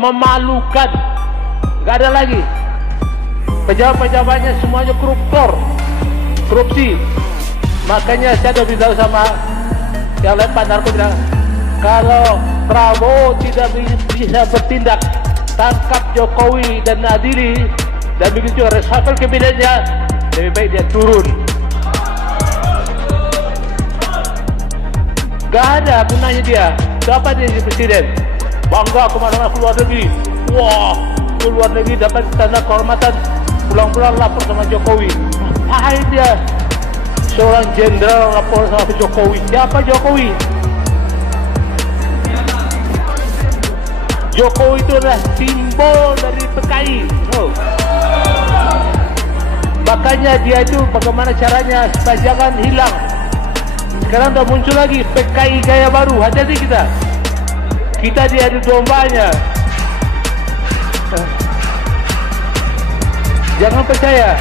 memalukan. Gak ada lagi. Pejabat-pejabatnya semuanya koruptor, korupsi. Makanya saya sudah beritahu sama yang lain, Pak Narko bilang, kalau Prabowo tidak bisa bertindak, tangkap Jokowi dan adili, dan begitu reshuffle kabinetnya, lebih baik dia turun. Gak ada gunanya dia. Dapat dia jadi presiden, bangga kemana-mana ke luar negeri. Wah, ke luar negeri dapat tanda kehormatan, pulang-pulang lapor sama Jokowi. Ngapain dia? Seorang jenderal lapor sama Jokowi. Siapa Jokowi? Jokowi itu adalah simbol dari PKI. Makanya dia itu bagaimana caranya supaya jangan hilang. Sekarang sudah muncul lagi PKI gaya baru. Hati-hati kita. Kita diadu dombanya. Jangan percaya.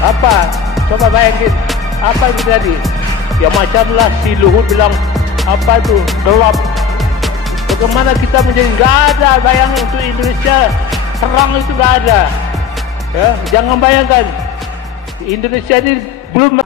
Apa? Coba bayangin. Apa yang terjadi? Ya macamlah si Luhut bilang, apa itu? Gelap. Bagaimana kita menjadi nggak ada bayangan untuk Indonesia terang itu nggak ada. Ya, jangan bayangkan Indonesia ini belum.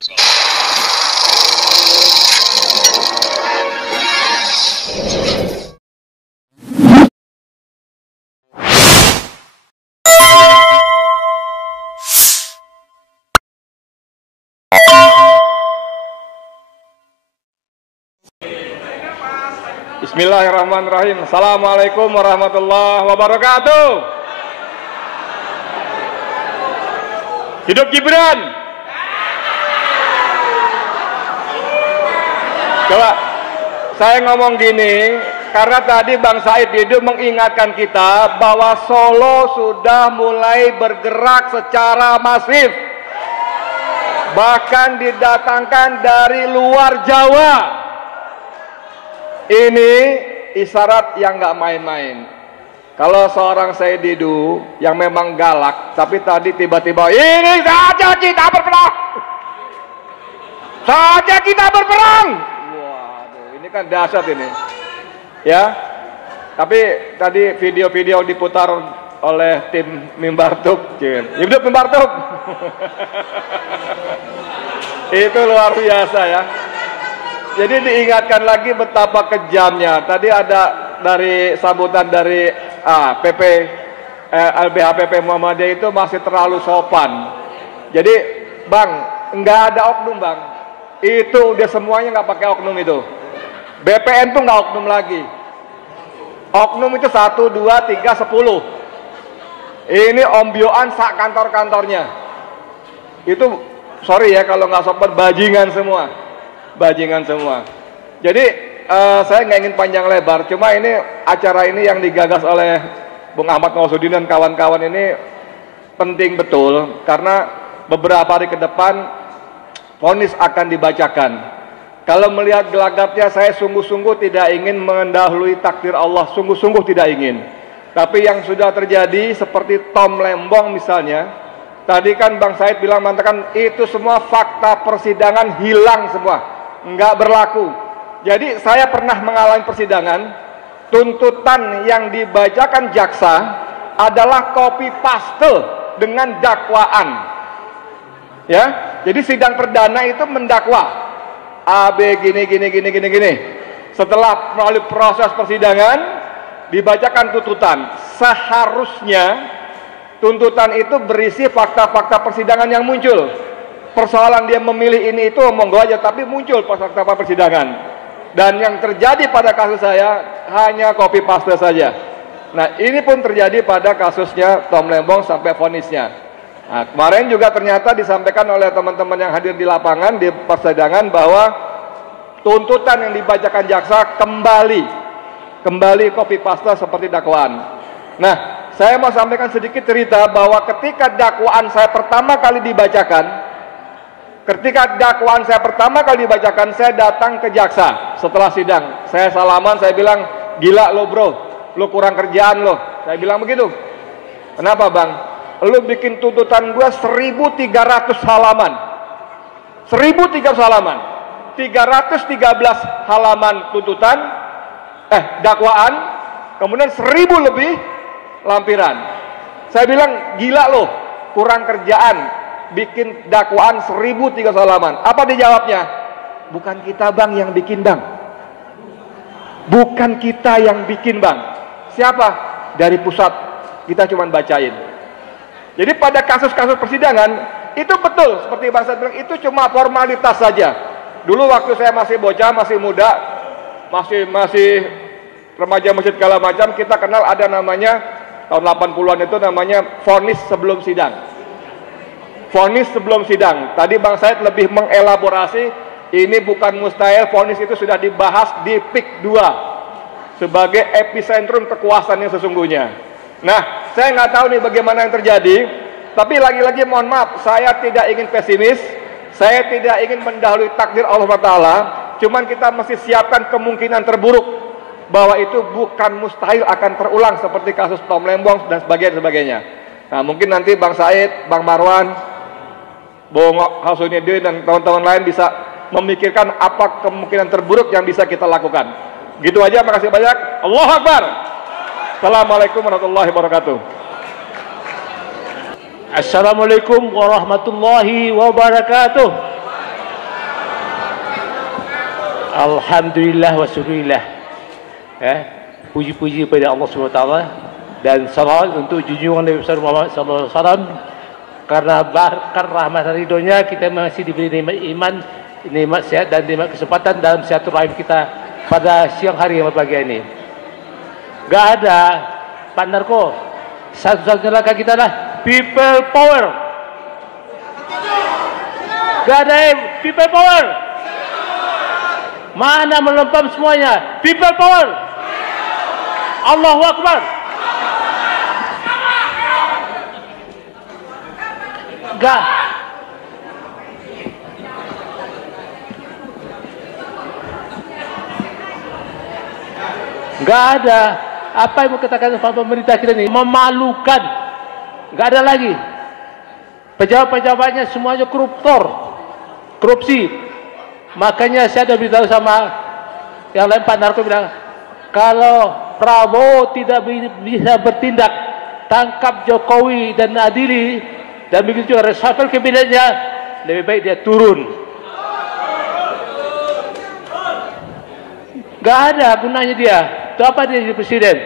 Bismillahirrahmanirrahim. Assalamualaikum warahmatullahi wabarakatuh. Hidup Gibran. Coba saya ngomong gini karena tadi Bang Said Didu mengingatkan kita bahwa Solo sudah mulai bergerak secara masif, bahkan didatangkan dari luar Jawa. Ini isyarat yang nggak main-main. Kalau seorang Said Didu yang memang galak, tapi tadi tiba-tiba ini saja kita berperang, saja kita berperang. Waduh, ini kan dahsyat ini, ya. Tapi tadi video-video diputar oleh tim Mimbartuk, hidup Mimbartuk. Itu luar biasa ya. Jadi diingatkan lagi betapa kejamnya. Tadi ada dari sambutan dari LBH PP Muhammadiyah itu masih terlalu sopan. Jadi Bang, nggak ada oknum Bang. Itu udah semuanya nggak pakai oknum itu. BPN tuh nggak oknum lagi. Oknum itu 1, 2, 3, 10. Ini ombyoan sak kantor-kantornya. Itu sorry ya kalau nggak sopan, bajingan semua. Bajingan semua. Jadi saya nggak ingin panjang lebar, cuma ini acara ini yang digagas oleh Bung Ahmad Mausudin dan kawan-kawan ini penting betul, karena beberapa hari ke depan vonis akan dibacakan. Kalau melihat gelagatnya, saya sungguh-sungguh tidak ingin mendahului takdir Allah, sungguh-sungguh tidak ingin. Tapi yang sudah terjadi seperti Tom Lembong misalnya, tadi kan Bang Said bilang mengatakan itu semua fakta persidangan hilang semua, nggak berlaku. Jadi saya pernah mengalami persidangan, tuntutan yang dibacakan jaksa adalah copy paste dengan dakwaan. Ya, jadi sidang perdana itu mendakwa A, B, gini. Setelah melalui proses persidangan dibacakan tuntutan. Seharusnya tuntutan itu berisi fakta-fakta persidangan yang muncul. Persoalan dia memilih ini itu monggo aja, tapi muncul fakta persidangan. Dan yang terjadi pada kasus saya hanya copy paste saja. Nah, ini pun terjadi pada kasusnya Tom Lembong sampai vonisnya. Nah, kemarin juga ternyata disampaikan oleh teman-teman yang hadir di lapangan di persidangan bahwa tuntutan yang dibacakan jaksa kembali copy paste seperti dakwaan. Nah, saya mau sampaikan sedikit cerita bahwa ketika dakwaan saya pertama kali dibacakan, saya datang ke jaksa setelah sidang. Saya salaman, saya bilang, gila lo bro, lo kurang kerjaan lo. Saya bilang begitu. Kenapa Bang? Lo bikin tuntutan gue 1.300 halaman. 1.300 halaman. 313 halaman tuntutan, dakwaan, kemudian 1000 lebih lampiran. Saya bilang gila loh, kurang kerjaan, bikin dakwaan 1003 halaman. Apa dijawabnya? Bukan kita bang yang bikin bang, bukan kita yang bikin bang. Siapa? Dari pusat, kita cuma bacain. Jadi pada kasus-kasus persidangan itu betul seperti Bang Said bilang, itu cuma formalitas saja. Dulu waktu saya masih bocah, masih muda, masih remaja masjid segala macam, kita kenal ada namanya tahun 80-an itu namanya vonis sebelum sidang. Vonis sebelum sidang. Tadi Bang Said lebih mengelaborasi, ini bukan mustahil, vonis itu sudah dibahas di PIK 2 sebagai epicentrum kekuasaan yang sesungguhnya. Nah, saya nggak tahu nih bagaimana yang terjadi, tapi lagi-lagi mohon maaf, saya tidak ingin pesimis, saya tidak ingin mendahului takdir Allah Taala, cuman kita mesti siapkan kemungkinan terburuk bahwa itu bukan mustahil akan terulang seperti kasus Tom Lembong dan sebagainya. Nah, mungkin nanti Bang Said, Bang Marwan, Bung Hasunidin dan teman-teman lain bisa memikirkan apa kemungkinan terburuk yang bisa kita lakukan. Gitu aja, makasih banyak. Allahu Akbar. Assalamualaikum warahmatullahi wabarakatuh. Assalamualaikum warahmatullahi wabarakatuh. Alhamdulillah wa syukurillah. Puji-puji kepada Allah SWT dan salawat untuk junjungan Nabi besar Muhammad SAW, karena berkat rahmat dan ridhonya kita masih diberi nikmat iman, nikmat sehat dan nikmat kesempatan dalam silaturahim kita pada siang hari yang berbahagia ini. Gak ada Pak Narko, satu-satunya langkah kita lah people power. Gak ada people power. Mana melempam semuanya? People power. Allahu Akbar. Gak. Gak ada. Apa yang katakan pemerintah kita ini memalukan. Gak ada lagi. Pejabat-pejabatnya semuanya koruptor, korupsi. Makanya saya sudah beritahu sama yang lain, Pak Narko bilang, kalau Prabowo tidak bisa bertindak, tangkap Jokowi dan adili, dan begitu juga reshuffle kabinetnya, lebih baik dia turun. Gak ada gunanya dia. Itu apa dia jadi presiden?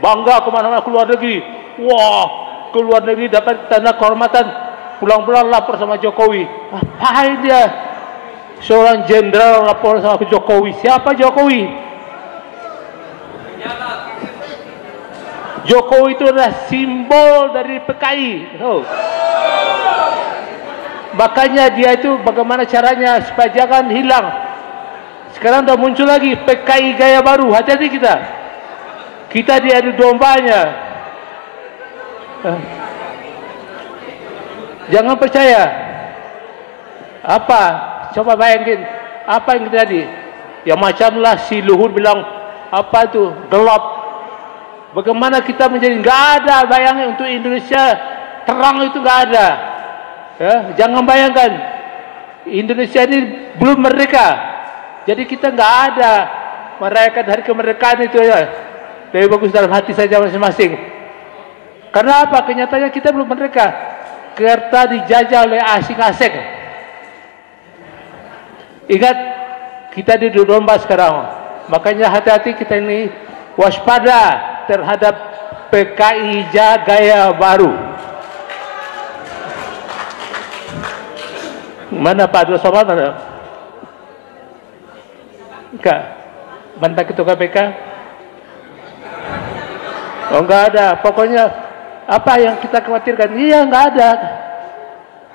Bangga kemana-mana, keluar negeri. Wah, keluar negeri dapat tanda kehormatan, pulang-pulang lapor sama Jokowi. Apain dia? Seorang jenderal lapor sama Jokowi. Siapa Jokowi? Jokowi itu adalah simbol dari PKI. Oh. Makanya dia itu bagaimana caranya supaya jangan hilang. Sekarang sudah muncul lagi PKI gaya baru. Hati-hati kita. Kita diadu dombanya. Jangan percaya. Apa? Coba bayangin. Apa yang terjadi? Ya macamlah si Luhut bilang, apa itu? Gelap. Bagaimana kita menjadi, nggak ada bayangin untuk Indonesia terang itu nggak ada. Ya, jangan bayangkan Indonesia ini belum merdeka. Jadi kita nggak ada merayakan hari kemerdekaan itu ya. Lebih bagus dalam hati saja masing-masing. Karena apa? Kenyataannya kita belum merdeka. Kita dijajah oleh asing-asing. Ingat, kita di domba sekarang. Makanya hati-hati kita ini waspada terhadap PKI gaya baru. Mana Pak Abdul Somad? Enggak. Mantan Ketua KPK? Oh, enggak ada. Pokoknya apa yang kita khawatirkan? Iya, enggak ada.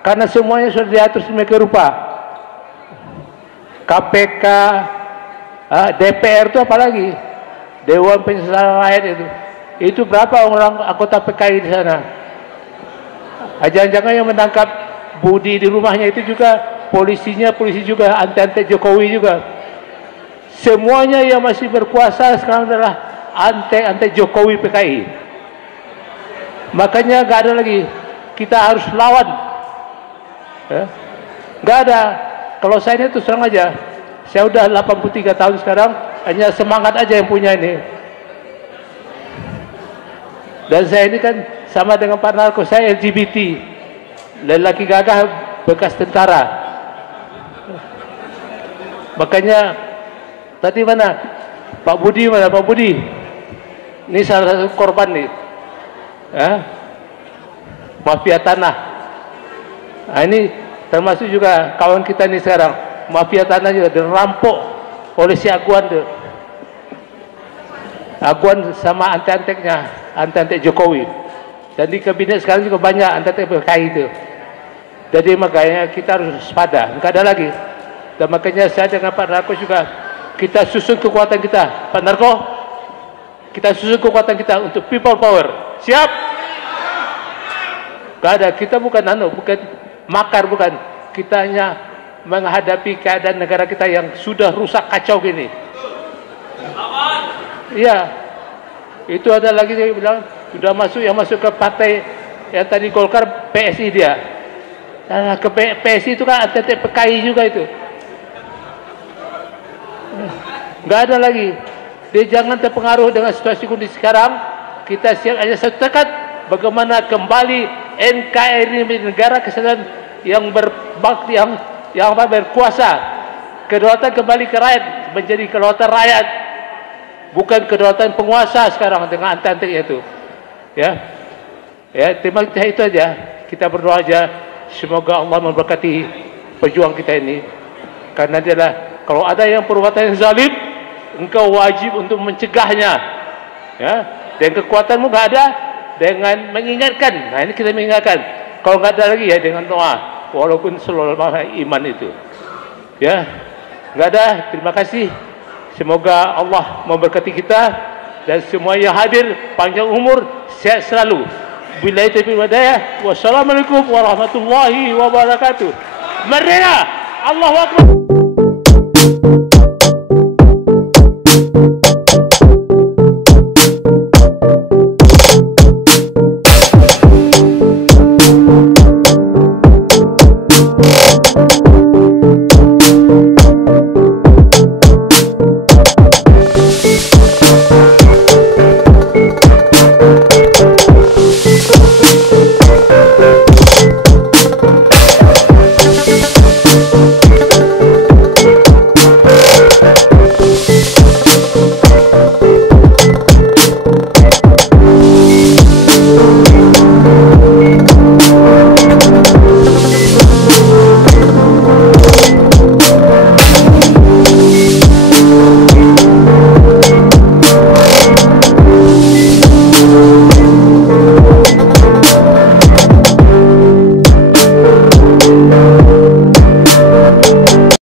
Karena semuanya sudah diatur sedemikian rupa. KPK, DPR itu apalagi? Dewan Penyesalan Rakyat itu berapa orang anggota PKI di sana? Jangan-jangan yang menangkap Budi di rumahnya itu juga polisi juga, anti-anti Jokowi juga. Semuanya yang masih berkuasa sekarang adalah anti Jokowi PKI. Makanya nggak ada lagi, kita harus lawan. Nggak ada. Kalau saya ini terus terang aja, saya udah 83 tahun sekarang, hanya semangat aja yang punya ini. Dan saya ini kan sama dengan Pak Narko, saya LGBT, lelaki gagah bekas tentara. Makanya tadi mana Pak Budi, mana Pak Budi? Ini salah satu korban nih, mafia tanah. Nah, ini termasuk juga kawan kita nih sekarang, mafia tanah juga dirampok oleh si Aguan tuh. Aguan sama antek-anteknya, antek-antek Jokowi. Dan di kabinet sekarang juga banyak antek-antek PKI itu. Jadi makanya kita harus waspada, enggak ada lagi. Dan makanya saya dengan Pak Narko juga, kita susun kekuatan kita. Pak Narko, kita susun kekuatan kita untuk people power. Siap? Enggak ada, kita bukan bukan makar, bukan. Kita hanya menghadapi keadaan negara kita yang sudah rusak kacau gini. Iya. Itu ada lagi saya bilang, sudah masuk yang masuk ke partai yang tadi Golkar, PSI dia. Nah, ke PSI itu kan ATT PKI juga itu. Enggak ada lagi. Dia jangan terpengaruh dengan situasi kondisi sekarang. Kita siap aja setekat bagaimana kembali NKRI menjadi negara kesatuan yang berbakti, yang berkuasa. Kedaulatan kembali ke rakyat, menjadi kedaulatan rakyat, bukan kedaulatan penguasa sekarang dengan antek-anteknya itu. Ya, terima kasih, itu aja. Kita berdoa aja, semoga Allah memberkati pejuang kita ini. Karena dia adalah, kalau ada yang perbuatan yang zalim, engkau wajib untuk mencegahnya. Ya, dan kekuatanmu nggak ada dengan mengingatkan. Nah, ini kita mengingatkan. Kalau nggak ada lagi ya dengan doa, walaupun seluruh iman itu. Ya, nggak ada. Terima kasih. Semoga Allah memberkati kita dan semua yang hadir panjang umur, sehat selalu. Billahi taufiq wal hidayah. Wassalamualaikum warahmatullahi wabarakatuh. Merdeka! Allahu Akbar.